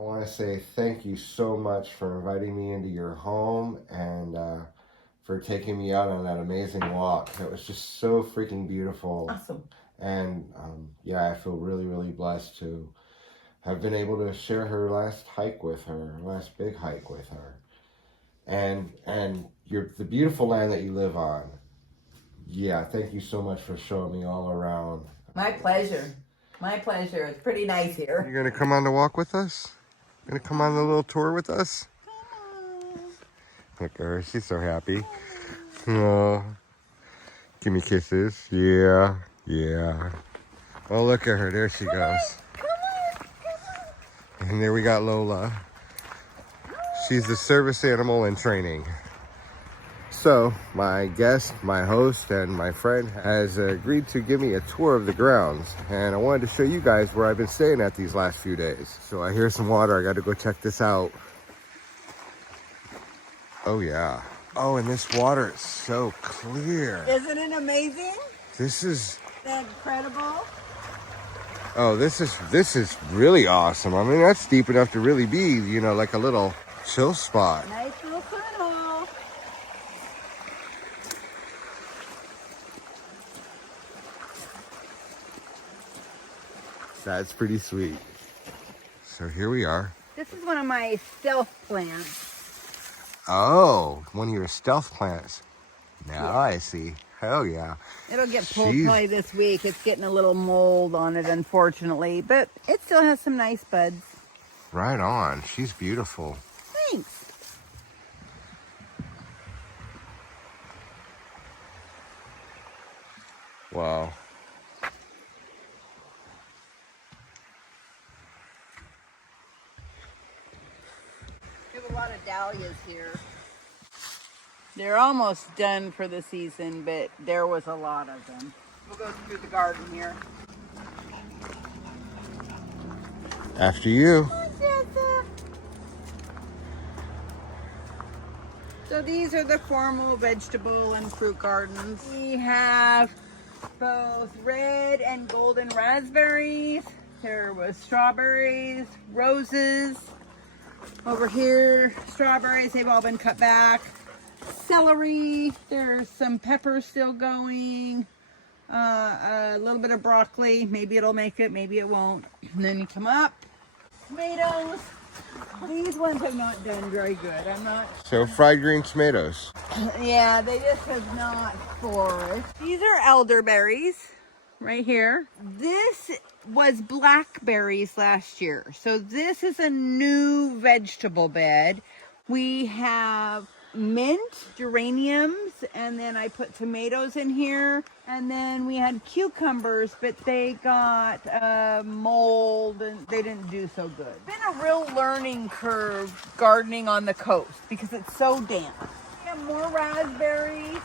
want to say thank you so much for inviting me into your home and for taking me out on that amazing walk. It was just so freaking beautiful. Awesome. And yeah, I feel really, really blessed to have been able to share her last hike with her, last big hike with her. And the beautiful land that you live on. Yeah, thank you so much for showing me all around. My pleasure. My pleasure. It's pretty nice here. You're gonna come on the walk with us? Gonna come on the little tour with us? Look at her, she's so happy. Oh, give me kisses. Yeah, yeah. Oh, look at her, there she goes. Come on. And there we got Lola. She's the service animal in training. So, my guest, my host, and my friend has agreed to give me a tour of the grounds. And I wanted to show you guys where I've been staying at these last few days. So I hear some water, I gotta go check this out. Oh yeah. Oh, and this water is so clear. Isn't it amazing? This is Incredible. Oh, this is really awesome. I mean, that's deep enough to really be, you know, like a little chill spot. Nice little funnel. That's pretty sweet. So here we are. This is one of my stealth plants. Oh, one of your stealth plants. Now I see. Hell yeah. It'll get pulled probably this week. It's getting a little mold on it, unfortunately, but it still has some nice buds. Right on. She's beautiful. Thanks. Wow. We have a lot of dahlias here. They're almost done for the season, but there was a lot of them. We'll go through the garden here. After you. So these are the formal vegetable and fruit gardens. We have both red and golden raspberries. There was strawberries, roses. Over here, strawberries, they've all been cut back. Celery, there's some peppers still going. A little bit of broccoli, maybe it'll make it, maybe it won't. And then you come up, tomatoes. These ones have not done very good. I'm not. So fried green tomatoes. Yeah, they just have not flourished. These are elderberries right here. This was blackberries last year. So this is a new vegetable bed. We have mint, geraniums, and then I put tomatoes in here. And then we had cucumbers, but they got mold and they didn't do so good. It's been a real learning curve gardening on the coast because it's so damp. We have more raspberries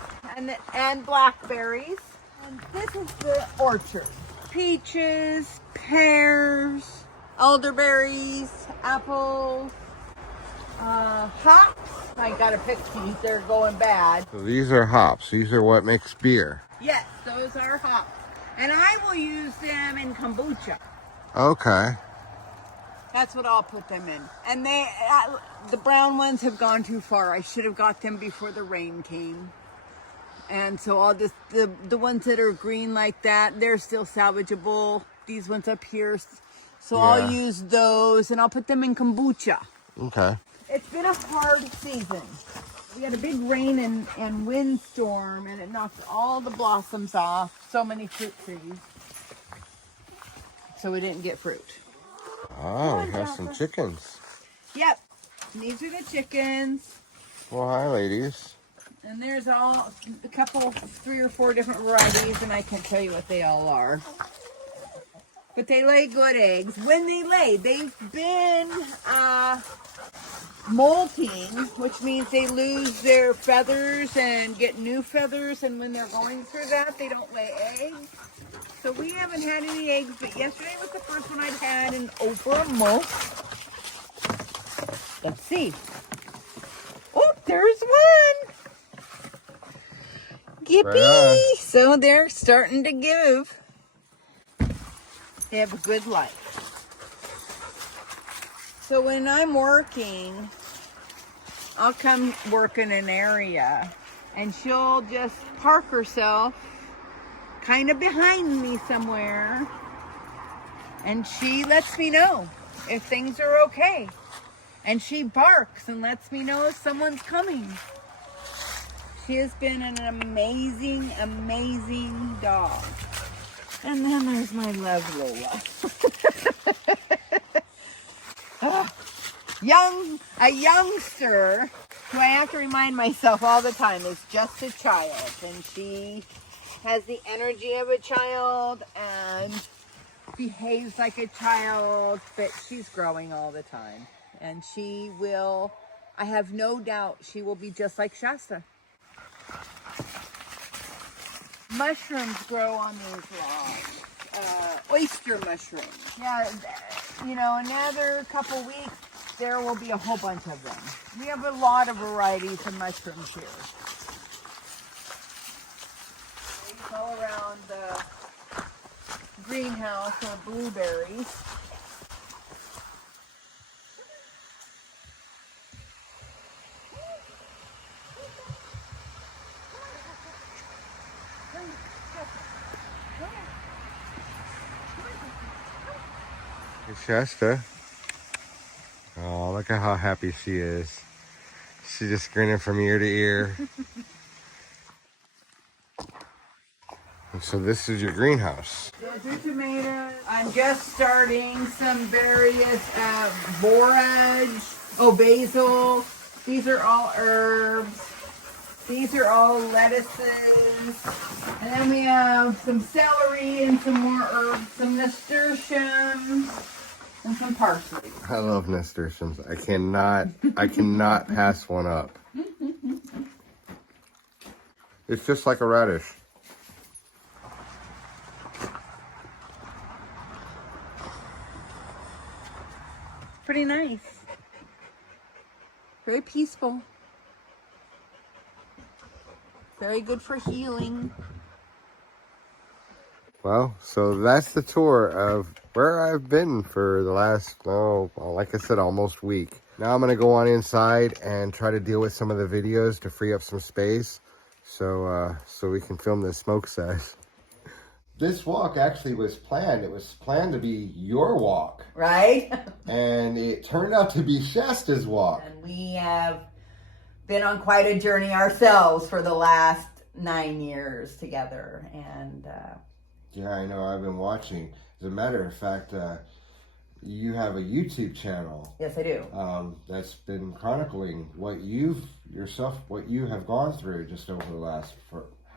and blackberries. And this is the orchard. Peaches, pears, elderberries, apples, hops. I gotta pick these, they're going bad. So these are hops. These are what makes beer. Yes, those are hops. And I will use them in kombucha. Okay. That's what I'll put them in. And they, the brown ones have gone too far. I should have got them before the rain came. And so I'll just, the ones that are green like that, they're still salvageable. These ones up here. So yeah. I'll use those and I'll put them in kombucha. Okay. It's been a hard season. We had a big rain and windstorm and it knocked all the blossoms off. So many fruit trees. So we didn't get fruit. Oh, we have some chickens. Yep. These are the chickens. Well, hi, ladies. And there's a couple, 3 or 4 different varieties, and I can't tell you what they all are. But they lay good eggs. When they lay, they've been molting, which means they lose their feathers and get new feathers, and when they're going through that, they don't lay eggs. So we haven't had any eggs, but yesterday was the first one I'd had in over a month. Let's see. Oh, there's one. Yippee! Right. So they're starting to give. They have a good life. So when I'm working, I'll come work in an area and she'll just park herself kind of behind me somewhere. And she lets me know if things are okay. And she barks and lets me know if someone's coming. She has been an amazing, amazing dog. And then there's my love Lola. A youngster who I have to remind myself all the time is just a child. And she has the energy of a child and behaves like a child, but she's growing all the time. And she will, I have no doubt, she will be just like Shasta. Mushrooms grow on these logs. Oyster mushrooms. Yeah, another couple weeks, there will be a whole bunch of them. We have a lot of varieties of mushrooms here. It's all around the greenhouse are blueberries. Shasta. Oh, look at how happy she is. She's just grinning from ear to ear. And so this is your greenhouse. Those are tomatoes. I'm just starting some various borage, basil. These are all herbs. These are all lettuces. And then we have some celery and some more herbs, some nasturtium and some parsley. I love nasturtiums. I cannot pass one up. It's just like a radish. Pretty nice. Very peaceful. Very good for healing. Well, so that's the tour of where I've been for the last, like I said, almost week. Now I'm going to go on inside and try to deal with some of the videos to free up some space so we can film this smoke sesh. This walk actually was planned. It was planned to be your walk. Right? And it turned out to be Shasta's walk. And we have been on quite a journey ourselves for the last 9 years together. And yeah, I know. I've been watching. As a matter of fact, you have a YouTube channel. Yes, I do. That's been chronicling what you have gone through just over the last.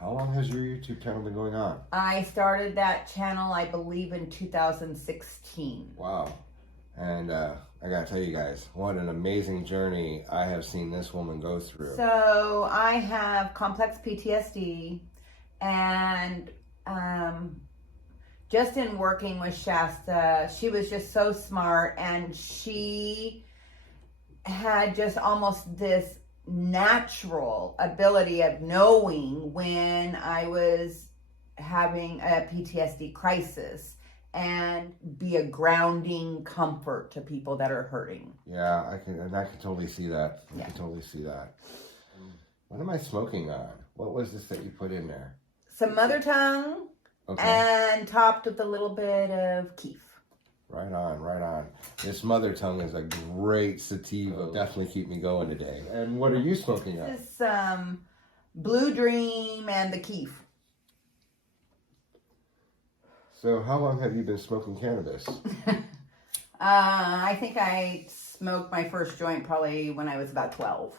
How long has your YouTube channel been going on? I started that channel, I believe, in 2016. Wow. And I gotta tell you guys, what an amazing journey I have seen this woman go through. So I have complex PTSD, and just in working with Shasta, she was just so smart, and she had just almost this natural ability of knowing when I was having a PTSD crisis and be a grounding comfort to people that are hurting. Yeah, I can totally see that. I can totally see that. What am I smoking on? What was this that you put in there? Some mother tongue, and topped with a little bit of keef. Right on, right on. This mother tongue is a great sativa. Definitely keep me going today. And what are you smoking on? This Blue Dream and the keef. So how long have you been smoking cannabis? I think I smoked my first joint probably when I was about 12.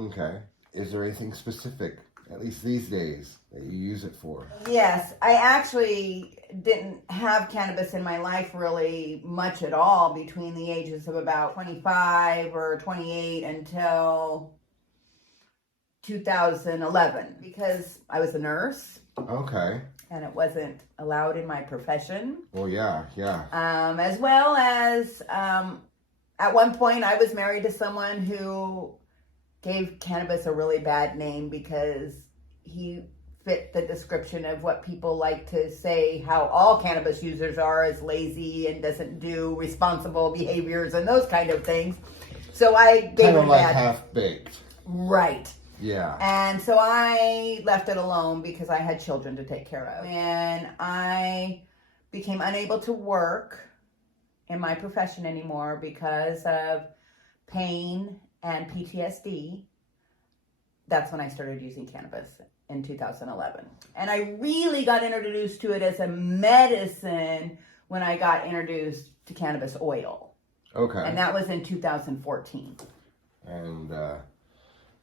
Okay. Is there anything specific, at least these days, that you use it for? Yes, I actually didn't have cannabis in my life really much at all between the ages of about 25 or 28 until 2011 because I was a nurse. Okay. And it wasn't allowed in my profession. Well, yeah. As well as at one point I was married to someone who gave cannabis a really bad name because he fit the description of what people like to say how all cannabis users are, as lazy and doesn't do responsible behaviors and those kind of things. So I gave Kind of it like that. half-baked. Right. Yeah. And so I left it alone because I had children to take care of. And I became unable to work in my profession anymore because of pain and PTSD. That's when I started using cannabis in 2011. And I really got introduced to it as a medicine when I got introduced to cannabis oil. Okay. And that was in 2014. And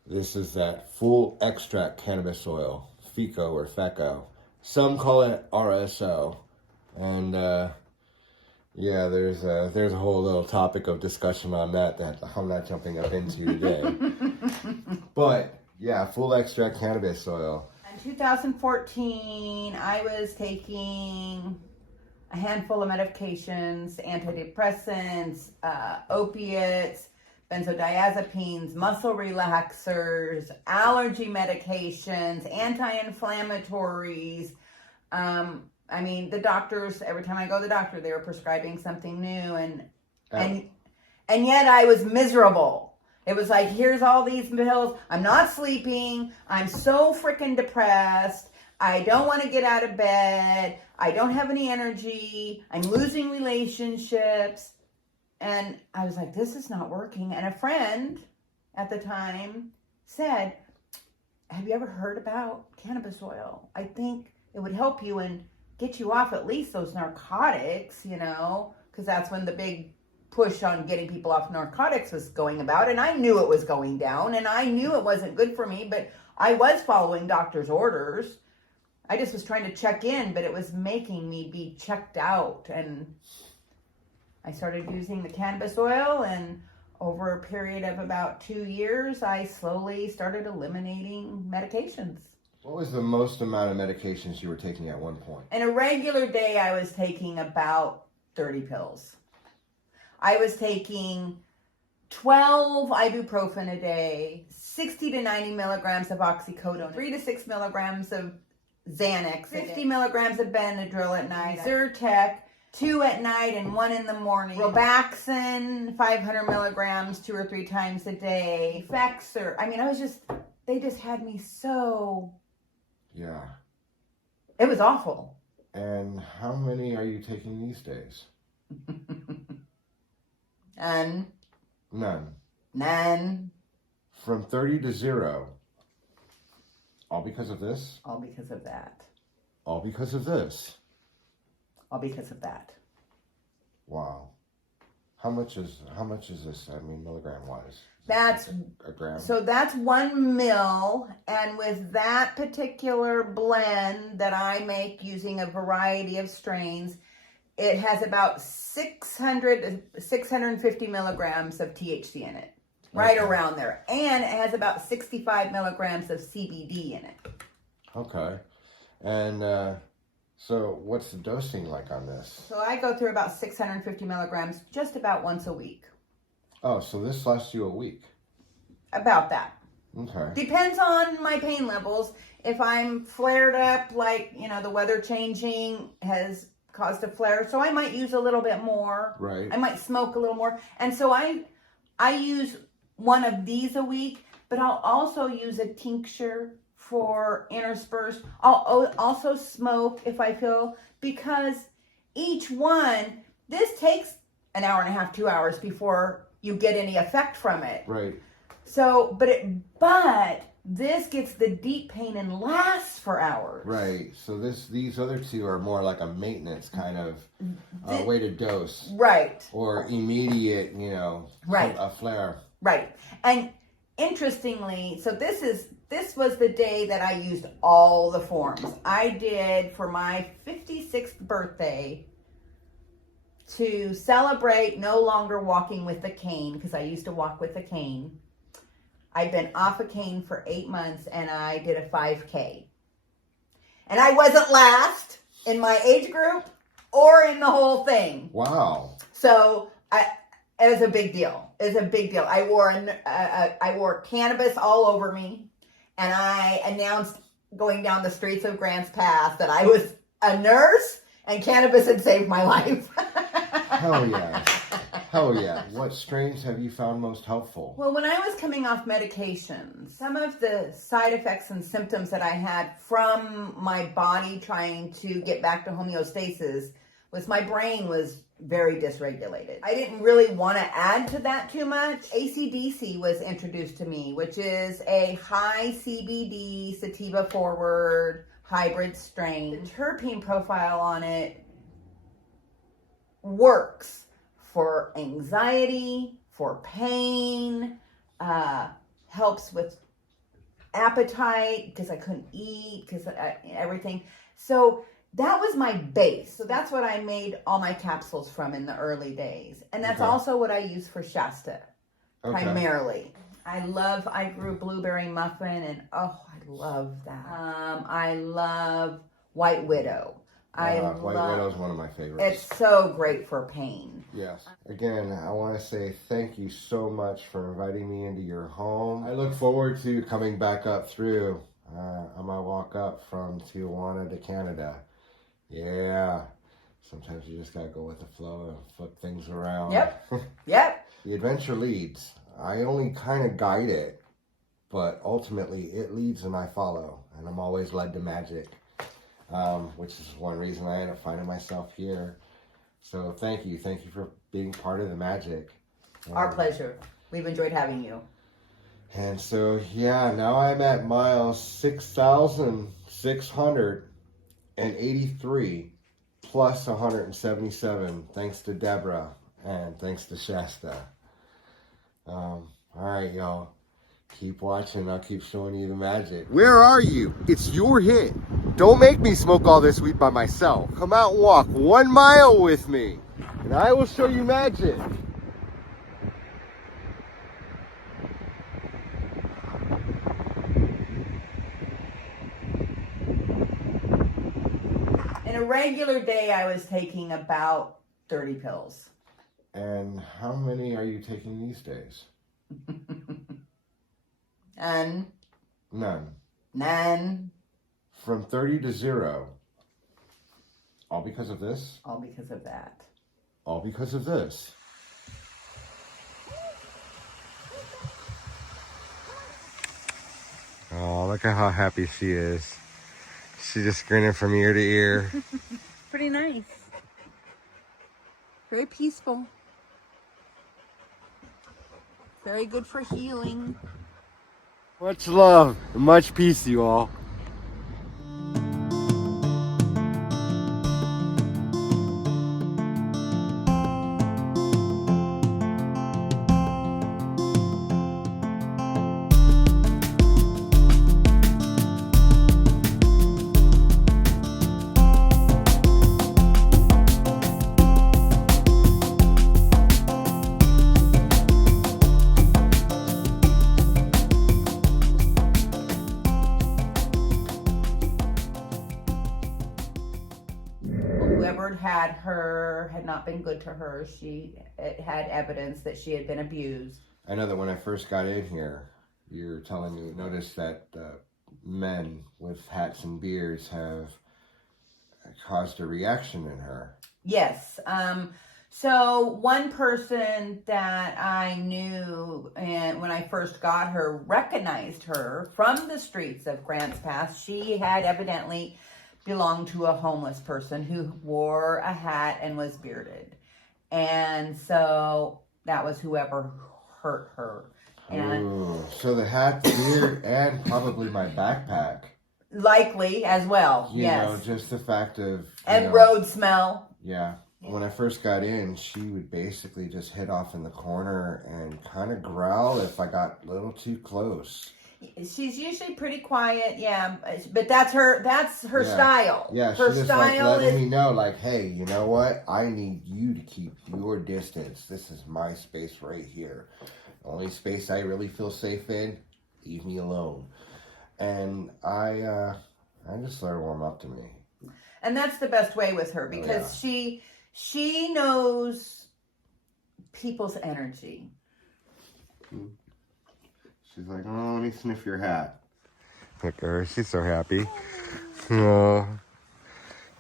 this is that full extract cannabis oil, FECO or FECO. Some call it RSO. And yeah, there's a whole little topic of discussion on that I'm not jumping up into today. But yeah, full extract cannabis oil. In 2014, I was taking a handful of medications, antidepressants, opiates, benzodiazepines, muscle relaxers, allergy medications, anti-inflammatories. I mean, the doctors, every time I go to the doctor, they were prescribing something new, and yet I was miserable. It was like, here's all these pills. I'm not sleeping. I'm so freaking depressed. I don't want to get out of bed. I don't have any energy. I'm losing relationships. And I was like, this is not working. And a friend at the time said, have you ever heard about cannabis oil? I think it would help you and get you off at least those narcotics, you know, because that's when the big push on getting people off narcotics was going about. And I knew it was going down, and I knew it wasn't good for me, but I was following doctor's orders. I just was trying to check in, but it was making me be checked out. And I started using the cannabis oil, and over a period of about 2 years, I slowly started eliminating medications. What was the most amount of medications you were taking at one point? In a regular day, I was taking about 30 pills. I was taking 12 ibuprofen a day, 60 to 90 milligrams of oxycodone, 3 to 6 milligrams of Xanax, 50 milligrams of Benadryl at night, Zyrtec, 2 at night and 1 in the morning, Robaxin, 500 milligrams 2 or 3 times a day, Fexer. I mean, they just had me so... Yeah. It was awful. And how many are you taking these days? None. From 30 to 0. All because of this? All because of that. All because of this? All because of that. Wow. How much is this? I mean, milligram wise. That's a gram. So that's 1 mil, and with that particular blend that I make using a variety of strains, it has about 600 to 650 milligrams of THC in it, right around there, and it has about 65 milligrams of CBD in it. Okay, and so what's the dosing like on this? So I go through about 650 milligrams just about once a week. Oh, so this lasts you a week? About that. Okay. Depends on my pain levels. If I'm flared up, like, you know, the weather changing has caused a flare, so I might use a little bit more. Right. I might smoke a little more. And so I use one of these a week, but I'll also use a tincture for interspersed. I'll also smoke if I feel, because each one, this takes an hour and a half, 2 hours before you get any effect from it. Right. So, but this gets the deep pain and lasts for hours. Right. So these other two are more like a maintenance kind of way to dose. Right. Or immediate, you know, right. A flare. Right. And interestingly, so this was the day that I used all the forms. I did for my 56th birthday, to celebrate no longer walking with a cane, because I used to walk with a cane. I've been off a cane for 8 months, and I did a 5K. And I wasn't last in my age group or in the whole thing. Wow. So it was a big deal. It was a big deal. I wore cannabis all over me, and I announced going down the streets of Grants Pass that I was a nurse and cannabis had saved my life. Hell yeah. Hell yeah. What strains have you found most helpful? Well, when I was coming off medications, some of the side effects and symptoms that I had from my body trying to get back to homeostasis was my brain was very dysregulated. I didn't really want to add to that too much. AC/DC was introduced to me, which is a high CBD, sativa forward hybrid strain. The terpene profile on it works for anxiety, for pain, helps with appetite because I couldn't eat, because everything. So that was my base. So that's what I made all my capsules from in the early days. And that's also what I use for Shasta, primarily. I grew blueberry muffin, and I love that. I love White Widow. White Widow is one of my favorites. It's so great for pain. Yes. Again, I want to say thank you so much for inviting me into your home. I look forward to coming back up through on my walk up from Tijuana to Canada. Yeah. Sometimes you just got to go with the flow and flip things around. Yep. Yep. The adventure leads. I only kind of guide it, but ultimately it leads and I follow. And I'm always led to magic. Which is one reason I end up finding myself here. So thank you. Thank you for being part of the magic. Our pleasure. We've enjoyed having you. And so, yeah, now I'm at mile 6,683 plus 177, thanks to Debra and thanks to Shasta. All right, y'all. Keep watching. I'll keep showing you the magic. Where are you? It's your hit. Don't make me smoke all this weed by myself. Come out and walk 1 mile with me, and I will show you magic. In a regular day, I was taking about 30 pills. And how many are you taking these days? None. From 30 to 0. All because of this? All because of that. All because of this. Oh, look at how happy she is. She's just grinning from ear to ear. Pretty nice. Very peaceful. Very good for healing. Much love and much peace, you all. Whoever had her had not been good to her. It had evidence that she had been abused. I know that when I first got in here, you're telling me, notice that men with hats and beards have caused a reaction in her. Yes. So one person that I knew, and when I first got her, recognized her from the streets of Grants Pass. She had evidently belonged to a homeless person who wore a hat and was bearded. And so that was whoever hurt her. And ooh, so the hat, the beard, and probably my backpack. Likely as well, You yes. know, just the fact of... And road smell. Yeah. When I first got in, she would basically just hit off in the corner and kind of growl if I got a little too close. She's usually pretty quiet, yeah, but that's her style. Yeah, her she just style like letting me know, like, hey, you know what? I need you to keep your distance. This is my space right here. The only space I really feel safe in, leave me alone. And I just let her warm up to me. And that's the best way with her because she knows people's energy. She's like, oh, let me sniff your hat. Look at her. She's so happy. Oh,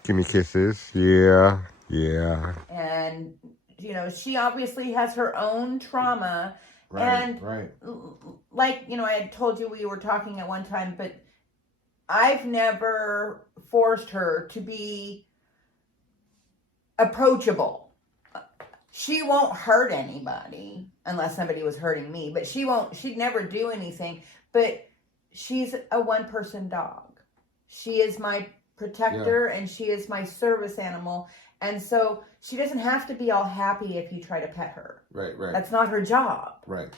give me kisses. Yeah. Yeah. And, you know, she obviously has her own trauma. Right, and right. Like, you know, I had told you we were talking at one time, but I've never forced her to be approachable. She won't hurt anybody unless somebody was hurting me, but she'd never do anything. But she's a one-person dog. She is my protector, and she is my service animal. And so she doesn't have to be all happy if you try to pet her. Right, right. That's not her job. Right.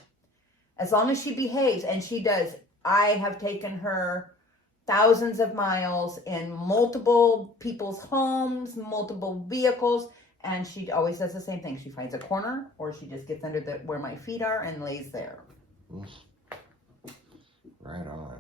As long as she behaves, and she does. I have taken her thousands of miles in multiple people's homes, multiple vehicles, and she always does the same thing. She finds a corner, or she just gets under where my feet are and lays there. Right on.